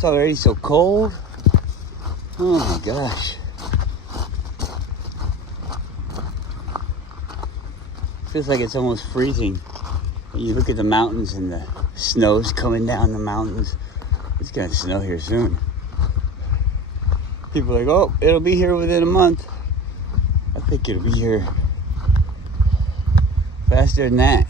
It's already so cold. Oh my gosh. Feels like it's almost freezing. When you look at the mountains and the snow's coming down the mountains. It's gonna snow here soon. People are like, oh, it'll be here within a month. I think it'll be here faster than that.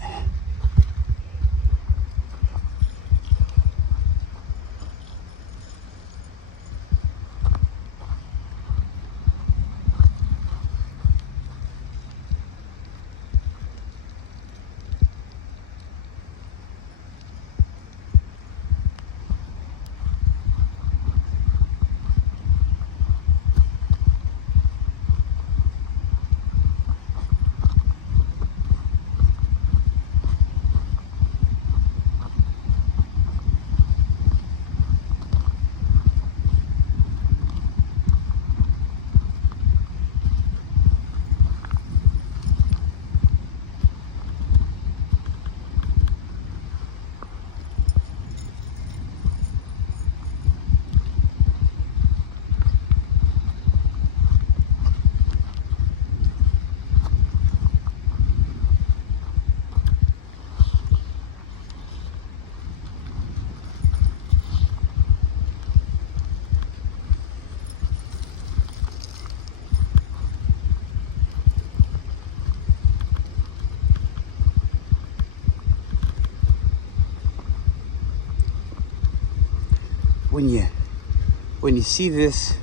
When you see this,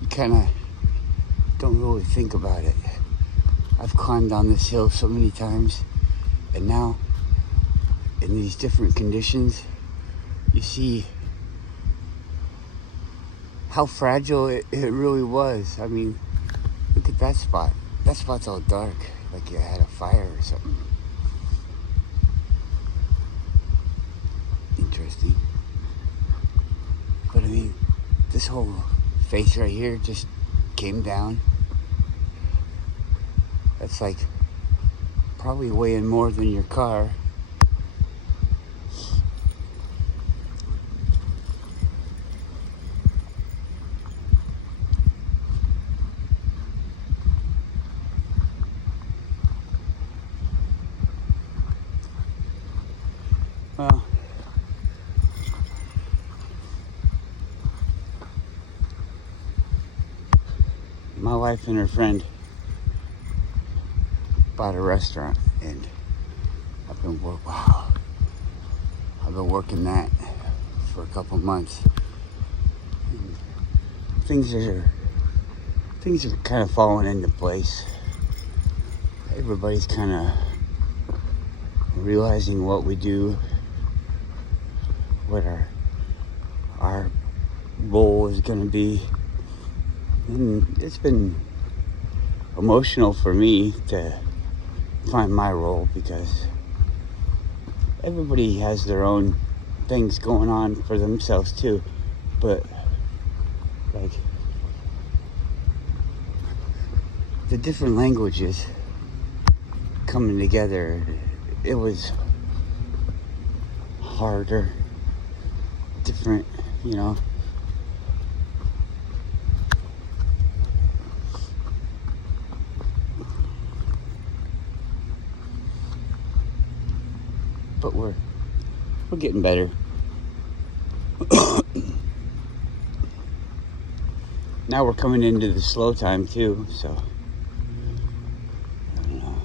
you kind of don't really think about it. I've climbed on this hill so many times, and now in these different conditions, you see how fragile it really was. I mean, look at that spot. That spot's all dark, like you had a fire or something. Interesting. But I mean, this whole face right here just came down. That's like probably weighing more than your car. Well, my wife and her friend bought a restaurant, and I've been working that for a couple months. And things are kind of falling into place. Everybody's kind of realizing what we do, what our role is going to be. And it's been emotional for me to find my role, because everybody has their own things going on for themselves too. But like the different languages coming together, it was harder, different, you know. But we're getting better. Now we're coming into the slow time too, so I don't know.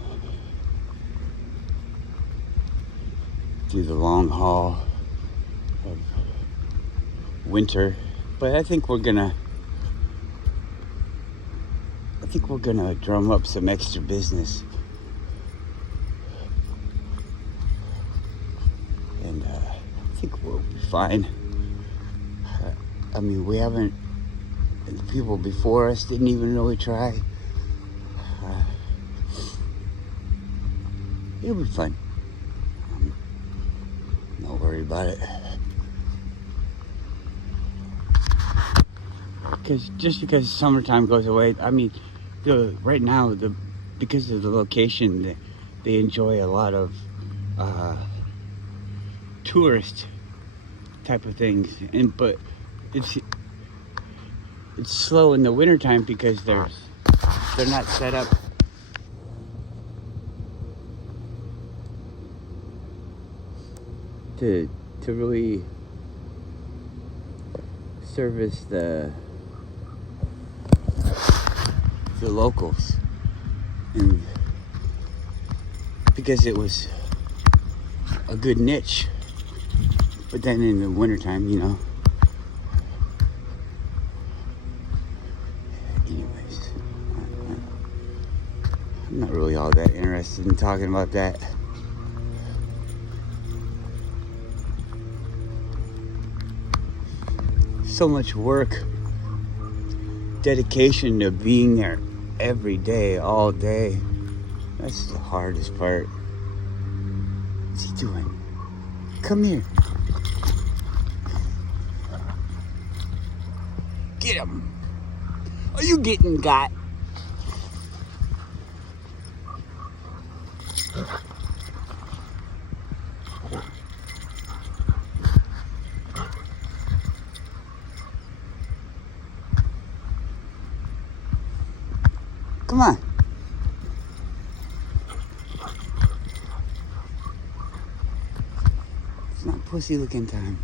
Through the long haul of winter, but I think we're gonna drum up some extra business. And I think we'll be fine. I mean, the people before us didn't even really try. It'll be fun. Not worried about it. Because summertime goes away, I mean, right now, because of the location, they enjoy a lot of tourists type of things. But it's slow in the wintertime because they're not set up to really service the locals, and because it was a good niche. But then in the wintertime, you know. Anyways, I'm not really all that interested in talking about that. So much work, dedication to being there every day, all day. That's the hardest part. What's he doing? Come here. Get him. Are you getting got? Come on. It's not pussy looking time.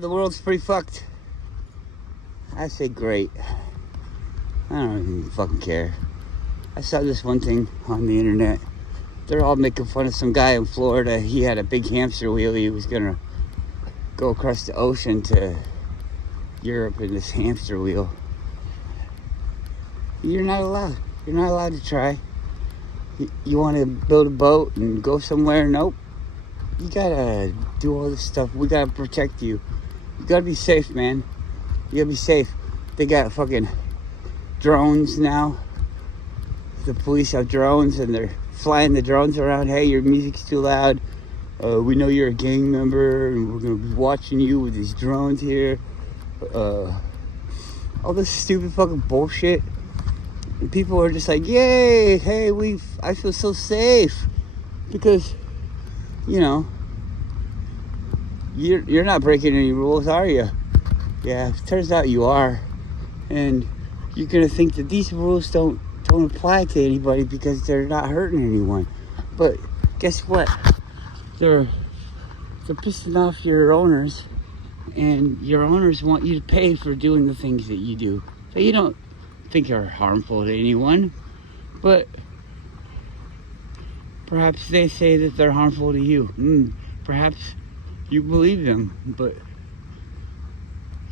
The world's pretty fucked. I say great. I don't even fucking care. I saw this one thing on the internet. They're all making fun of some guy in Florida. He had a big hamster wheel. He was gonna go across the ocean to Europe in this hamster wheel. You're not allowed. You're not allowed to try. You want to build a boat and go somewhere? Nope. You gotta do all this stuff. We gotta protect you. You gotta be safe, man. You gotta be safe. They got fucking drones now. The police have drones and they're flying the drones around. Hey, your music's too loud. We know you're a gang member and we're gonna be watching you with these drones here. All this stupid fucking bullshit. And people are just like, yay, hey, I feel so safe. Because, you know, you're not breaking any rules, are you? Yeah, it turns out you are. And you're gonna think that these rules don't apply to anybody because they're not hurting anyone. But guess what? They're pissing off your owners, and your owners want you to pay for doing the things that you do that you don't think are harmful to anyone. But perhaps they say that they're harmful to you. Perhaps you believe them, but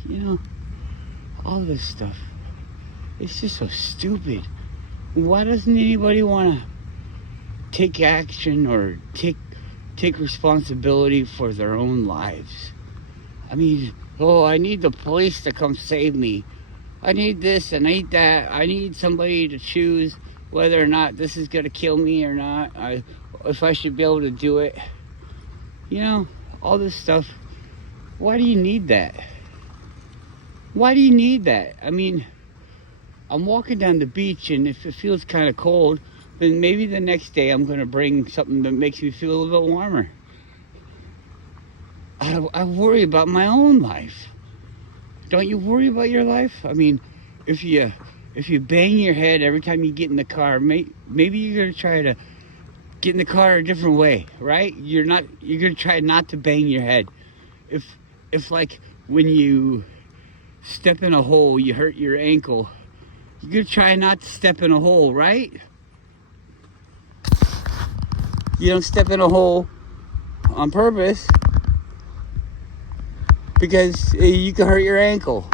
you know, all this stuff, it's just so stupid. Why doesn't anybody want to take action or take responsibility for their own lives? I mean, I need the police to come save me. I need this and I need that. I need somebody to choose whether or not this is going to kill me or not. If I should be able to do it. You know, all this stuff. Why do you need that? Why do you need that? I mean, I'm walking down the beach, and if it feels kind of cold, then maybe the next day I'm going to bring something that makes me feel a little bit warmer. I worry about my own life. Don't you worry about your life? I mean, if you bang your head every time you get in the car, maybe you're going to try to get in the car a different way, right? You're going to try not to bang your head. If like when you step in a hole, you hurt your ankle, you're going to try not to step in a hole, right? You don't step in a hole on purpose because you can hurt your ankle.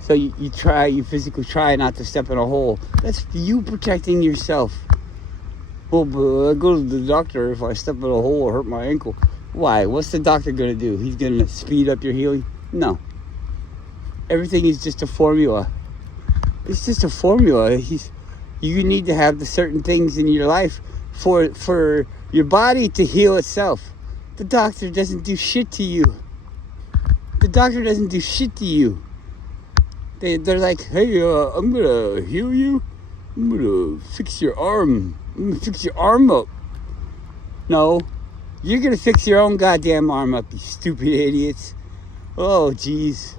So you physically try not to step in a hole. That's you protecting yourself. Well, but I go to the doctor if I step in a hole or hurt my ankle. Why? What's the doctor going to do? He's going to speed up your healing? No. Everything is just a formula. It's just a formula. You need to have the certain things in your life for your body to heal itself. The doctor doesn't do shit to you. The doctor doesn't do shit to you. They're like, hey, I'm gonna heal you. I'm gonna fix your arm. I'm gonna fix your arm up. No, you're gonna fix your own goddamn arm up, you stupid idiots. Oh, jeez.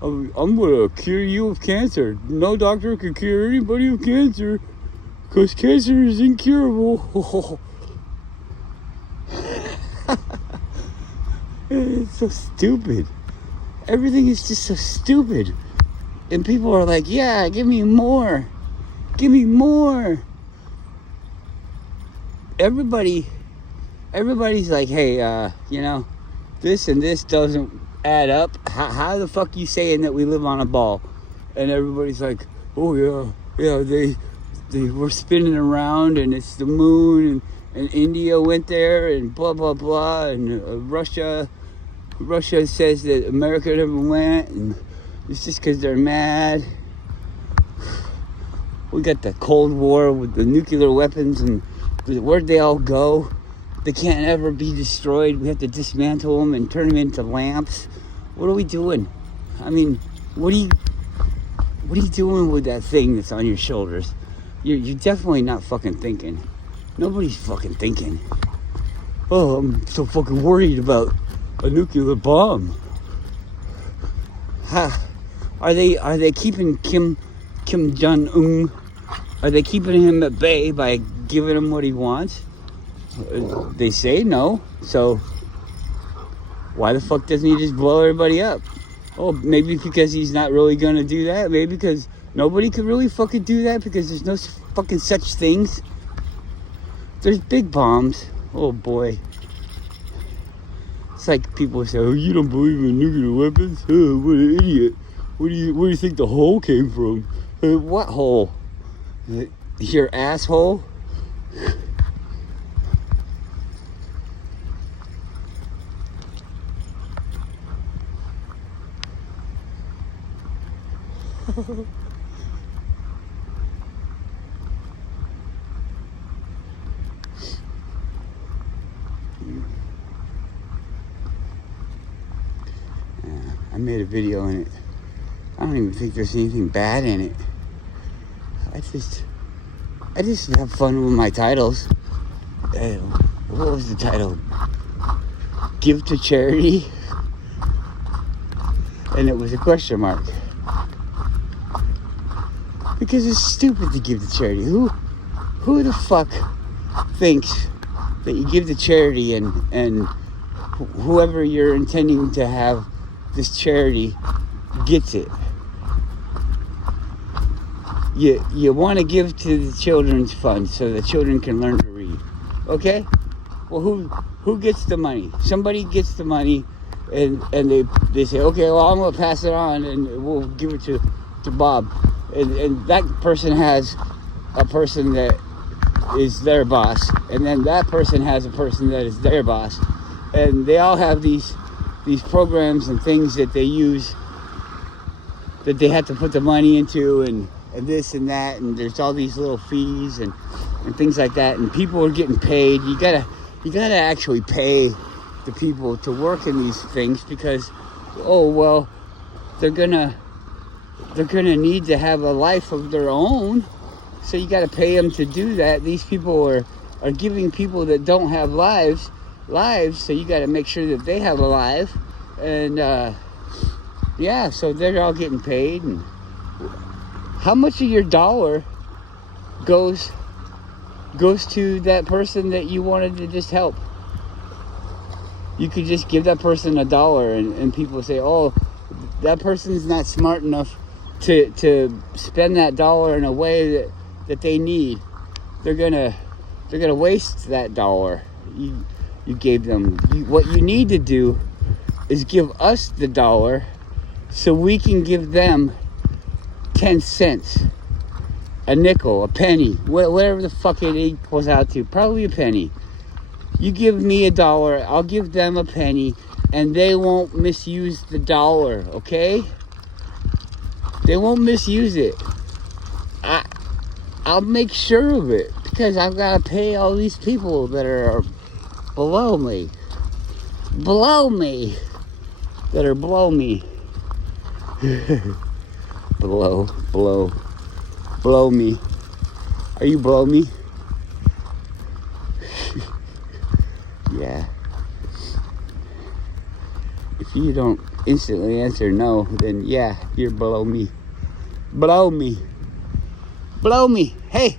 I'm gonna cure you of cancer. No doctor can cure anybody of cancer, because cancer is incurable. It's so stupid. Everything is just so stupid. And people are like, yeah, give me more. Give me more. Everybody's like, hey, this and this doesn't add up. How the fuck you saying that we live on a ball? And everybody's like, oh yeah, they were spinning around and it's the moon and India went there and blah blah blah and Russia says that America never went and it's just because they're mad. We got the Cold War with the nuclear weapons and where'd they all go? They can't ever be destroyed. We have to dismantle them and turn them into lamps. What are we doing? I mean, what are you doing with that thing that's on your shoulders? You're definitely not fucking thinking. Nobody's fucking thinking. Oh, I'm so fucking worried about a nuclear bomb. Are they keeping Kim Jong-un? Are they keeping him at bay by giving him what he wants? They say no. So why the fuck doesn't he just blow everybody up? Oh, maybe because he's not really gonna do that. Maybe because nobody could really fucking do that because there's no fucking such things. There's big bombs. Oh boy. It's like people say, oh, you don't believe in nuclear weapons? Oh, what an idiot. Where do you think the hole came from? What hole? Your asshole? I made a video in it. I don't even think there's anything bad in it. I just have fun with my titles. What was the title? Give to charity? And it was a question mark. Because it's stupid to give to charity. Who the fuck thinks that you give to charity and whoever you're intending to have this charity gets it? You want to give to the children's fund so the children can learn to read. Okay? Well, who gets the money? Somebody gets the money and they say, okay, well, I'm going to pass it on and we'll give it to Bob. And that person has a person that is their boss. And then that person has a person that is their boss. And they all have these programs and things that they use that they have to put the money into and this and that, and there's all these little fees and things like that, and people are getting paid. You gotta actually pay the people to work in these things because, oh well, they're gonna need to have a life of their own, so you gotta pay them to do that. These people are giving people that don't have lives, so you gotta make sure that they have a life, and yeah, so they're all getting paid. And how much of your dollar goes to that person that you wanted to just help? You could just give that person $1 and people say, oh, that person's not smart enough to spend that dollar in a way that they need. They're gonna waste that dollar you gave them. What you need to do is give us the dollar so we can give them 10 cents, a nickel, a penny, whatever the fuck it equals out to, probably a penny. You give me $1, I'll give them a penny, and they won't misuse the dollar, okay? They won't misuse it. I'll make sure of it because I've got to pay all these people that are below me, that are below me, below me. Are you below me? Yeah. If you don't instantly answer no, then yeah, you're below me. Below me. Below me. Hey.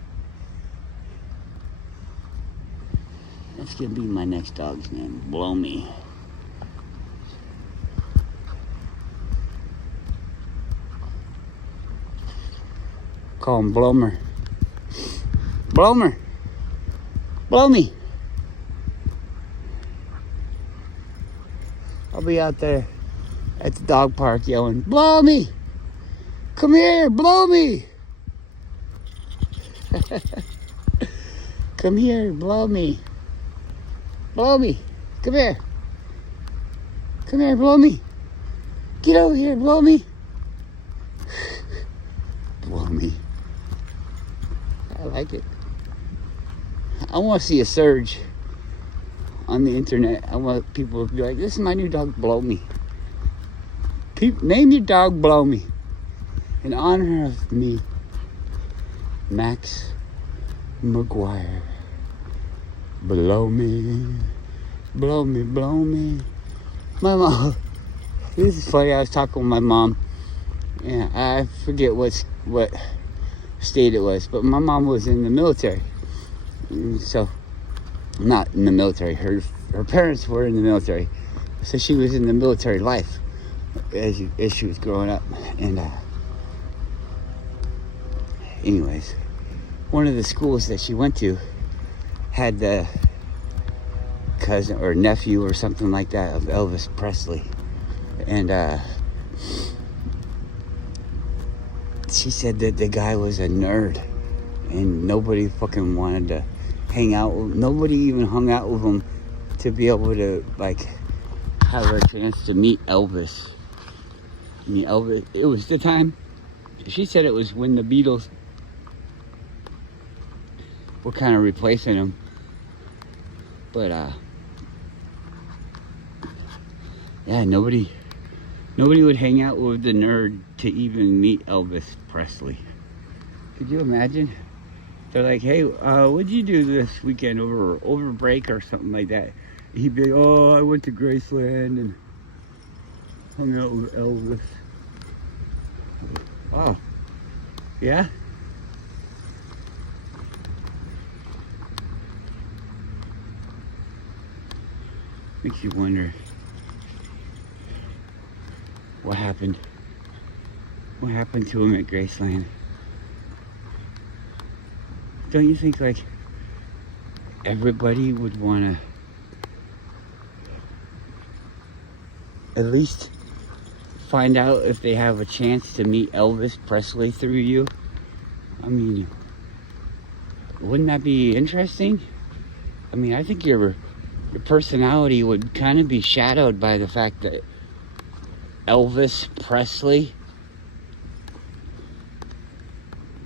That's gonna be my next dog's name. Below me. Call him Blomer. Blomer. Blow me. I'll be out there at the dog park yelling, blow me. Come here, blow me. Come here, blow me. Blow me. Come here. Come here, blow me. Get over here, blow me. Blow me. I like it. I want to see a surge on the internet. I want people to be like, this is my new dog, blow me. Name your dog Blow Me in honor of me, Max McGuire. Blow me, blow me, blow me. My mom, this is funny, I was talking with my mom, and I forget what state it was, but my mom was in the military. So, not in the military, her parents were in the military, so she was in the military life as she was growing up. And anyways, one of the schools that she went to had the cousin or nephew or something like that of Elvis Presley, and she said that the guy was a nerd and nobody fucking wanted to hang out with, nobody even hung out with him to be able to like have a chance to meet Elvis. I mean, Elvis, it was the time, she said it was when the Beatles were kind of replacing him. But yeah, nobody would hang out with the nerd to even meet Elvis Presley. Could you imagine? They're like, hey, what'd you do this weekend over break or something like that? He'd be like, oh, I went to Graceland and hung out with Elvis. Oh, yeah? Makes you wonder what happened. What happened to him at Graceland? Don't you think like everybody would want to at least find out if they have a chance to meet Elvis Presley through you? I mean, wouldn't that be interesting? I mean, I think your personality would kind of be shadowed by the fact that Elvis Presley,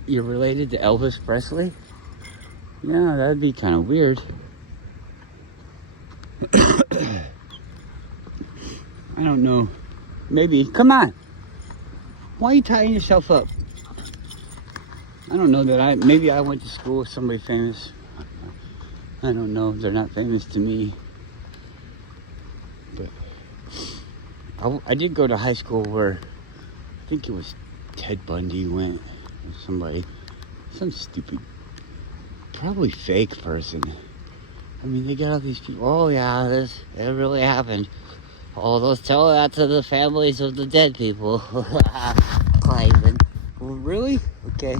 you're related to Elvis Presley? Yeah, that'd be kind of weird. I don't know. Maybe. Come on. Why are you tying yourself up? I don't know that maybe I went to school with somebody famous. I don't know. They're not famous to me. But I did go to high school where I think it was Ted Bundy went. Or somebody. Some stupid, probably fake person. I mean, they got all these people. Oh yeah, it really happened. Oh, let's tell that to the families of the dead people. Cliven. Well, really? Okay.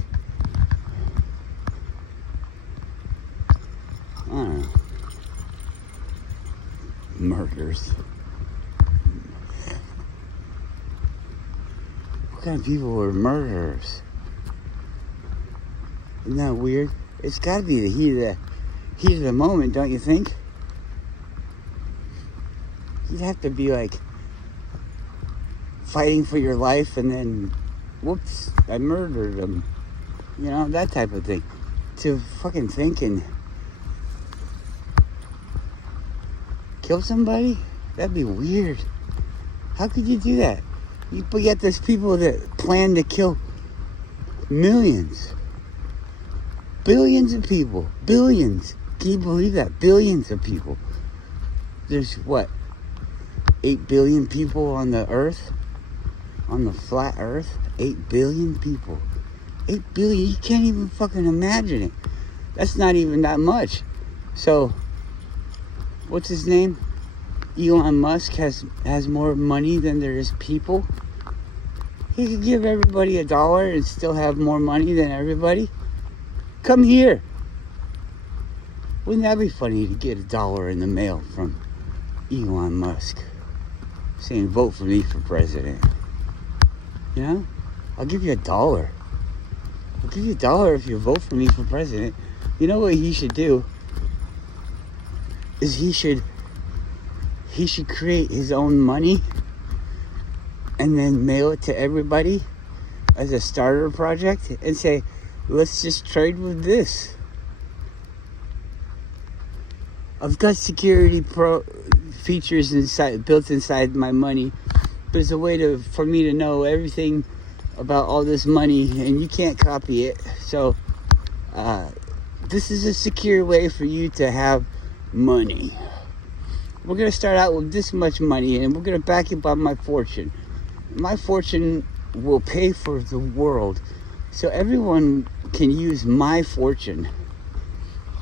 I don't know. Murders. What kind of people were murderers? Isn't that weird? It's got to be the heat of the moment, don't you think? You'd have to be like fighting for your life and then, whoops, I murdered him. You know, that type of thing. To fucking think and kill somebody? That'd be weird. How could you do that? But yet there's people that plan to kill millions. Billions of people. Billions. Can you believe that? Billions of people. There's what? 8 billion people on the earth? On the flat earth? 8 billion people. 8 billion? You can't even fucking imagine it. That's not even that much. So, what's his name? Elon Musk has more money than there is people. He could give everybody $1 and still have more money than everybody. Come here. Wouldn't that be funny to get $1 in the mail from Elon Musk saying, vote for me for president? You know? I'll give you $1. I'll give you $1 if you vote for me for president. You know what he should do? Is he should create his own money and then mail it to everybody as a starter project and say, let's just trade with this. I've got security features built inside my money, but it's a way for me to know everything about all this money, and you can't copy it. So this is a secure way for you to have money. We're going to start out with this much money, and we're going to back it by my fortune. My fortune will pay for the world, so everyone can use my fortune,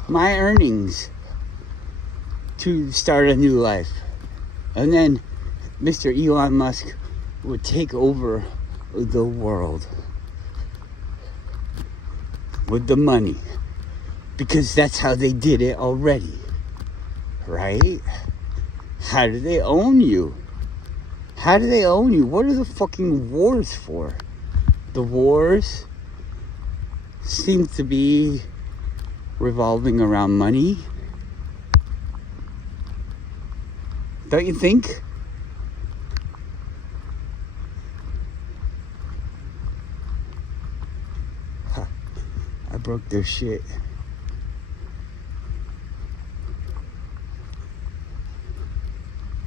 my earnings, to start a new life. And then Mr. Elon Musk would take over the world with the money, because that's how they did it already, right? How do they own you? How do they own you? What are the fucking wars for? The wars seem to be revolving around money. Don't you think? I broke their shit.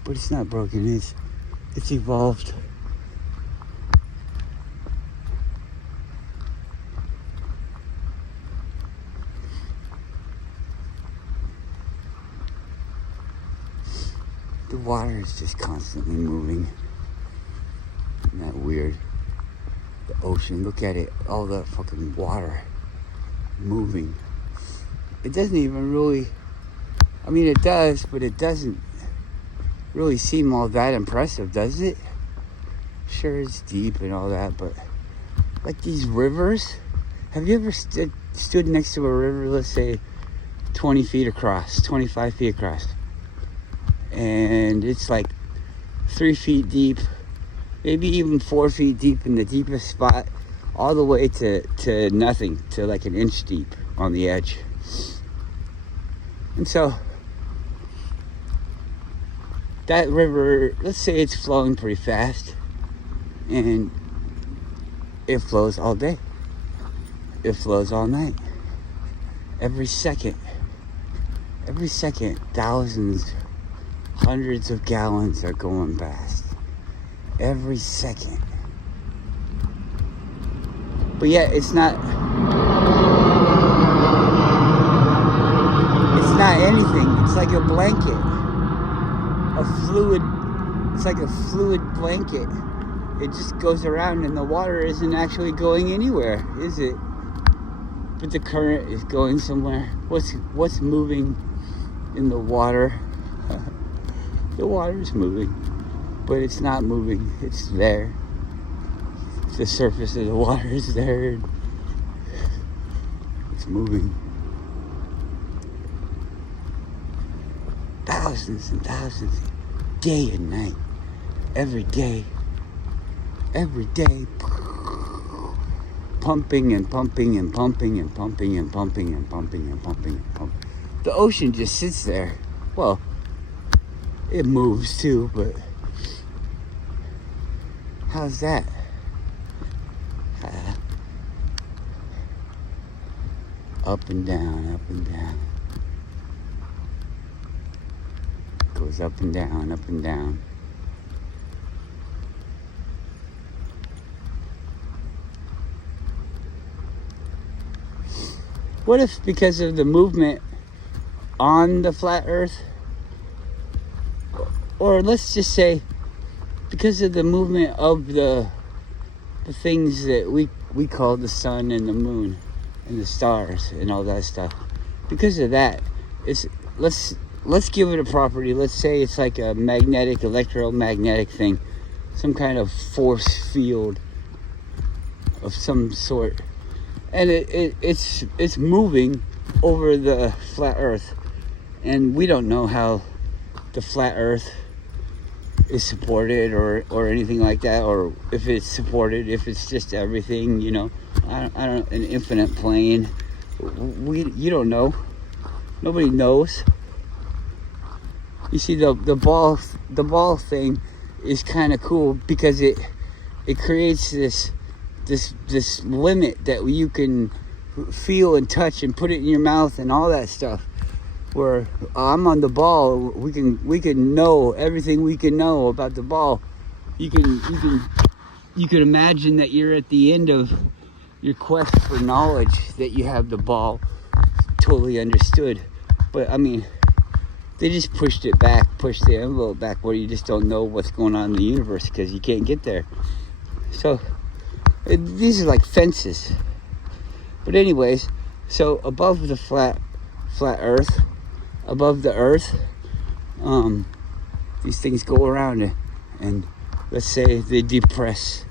But it's not broken, it's evolved. The water is just constantly moving. Isn't that weird? The ocean, look at it, all that fucking water moving. It doesn't even really, I mean it does, but it doesn't really seem all that impressive, does it? Sure, it's deep and all that, but like these rivers, have you ever stood next to a river, let's say 20 feet across, 25 feet across, and it's like 3 feet deep, maybe even 4 feet deep in the deepest spot, all the way to nothing, to like an inch deep on the edge. And so that river, let's say it's flowing pretty fast, and it flows all day. It flows all night. Every second, thousands, hundreds of gallons are going past. Every second. But yet it's not anything. It's like a blanket. It's like a fluid blanket. It just goes around, and the water isn't actually going anywhere, is it? But the current is going somewhere. What's moving in the water? The water's moving, but it's not moving. It's there. The surface of the water is there. It's moving. Thousands and thousands, day and night, every day, pumping and pumping and pumping and pumping and pumping and pumping and pumping and pumping. The ocean just sits there. Well, it moves too, but how's that? Up and down, up and down. Goes up and down, up and down. What if because of the movement on the flat earth, or let's just say because of the movement of the things that we call the sun and the moon and the stars and all that stuff, because of that, let's give it a property. Let's say it's like a magnetic, electromagnetic thing, some kind of force field of some sort, and it's moving over the flat earth, and we don't know how the flat earth is supported or anything like that, or if it's supported, if it's just everything, I don't an infinite plane. You don't know. Nobody knows. You see, the ball thing is kind of cool because it creates this limit that you can feel and touch and put it in your mouth and all that stuff. Where I'm on the ball, we can know everything we can know about the ball. You can imagine that you're at the end of your quest for knowledge, that you have the ball totally understood. But I mean, they just pushed the envelope back where you just don't know what's going on in the universe because you can't get there. So these are like fences. But anyways, so above the flat earth, above the earth, these things go around it, and let's say they depress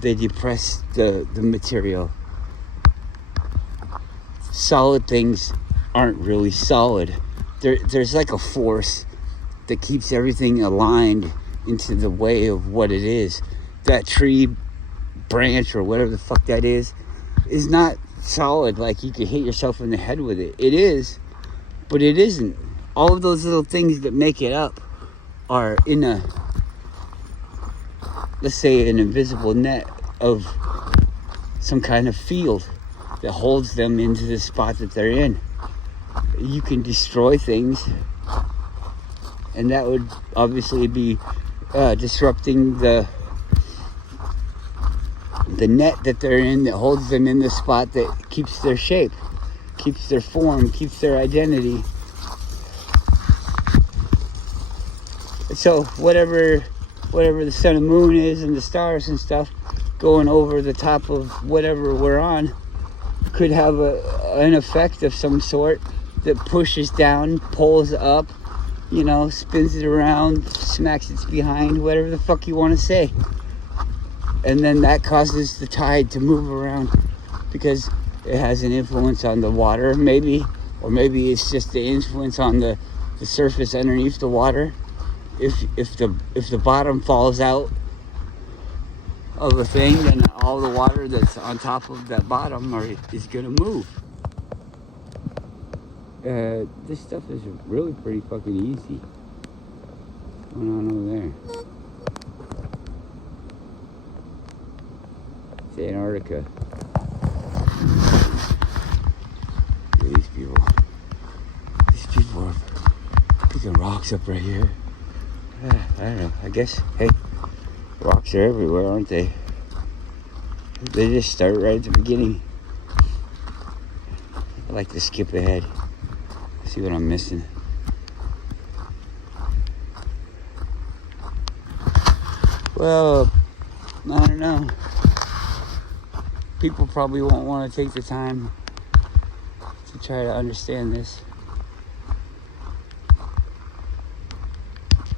the material. Solid things aren't really solid. There's like a force that keeps everything aligned into the way of what it is. That tree branch or whatever the fuck that is not solid, like you could hit yourself in the head with it. It is, but it isn't. All of those little things that make it up are in let's say an invisible net of some kind of field that holds them into the spot that they're in. You can destroy things, and that would obviously be disrupting the net that they're in, that holds them in the spot, that keeps their shape, keeps their form, keeps their identity. So whatever the sun and moon is and the stars and stuff going over the top of whatever we're on could have an effect of some sort that pushes down, pulls up, spins it around, smacks its behind, whatever the fuck you want to say. And then that causes the tide to move around because it has an influence on the water, maybe, or maybe it's just the influence on the surface underneath the water. If the bottom falls out of a thing, then all the water that's on top of that bottom is gonna move. This stuff is really pretty fucking easy. What's going on over there? It's Antarctica. Look at these people. These people are picking rocks up right here. I don't know. I guess, hey, rocks are everywhere, aren't they? They just start right at the beginning. I like to skip ahead. See what I'm missing. Well, I don't know. People probably won't want to take the time to try to understand this.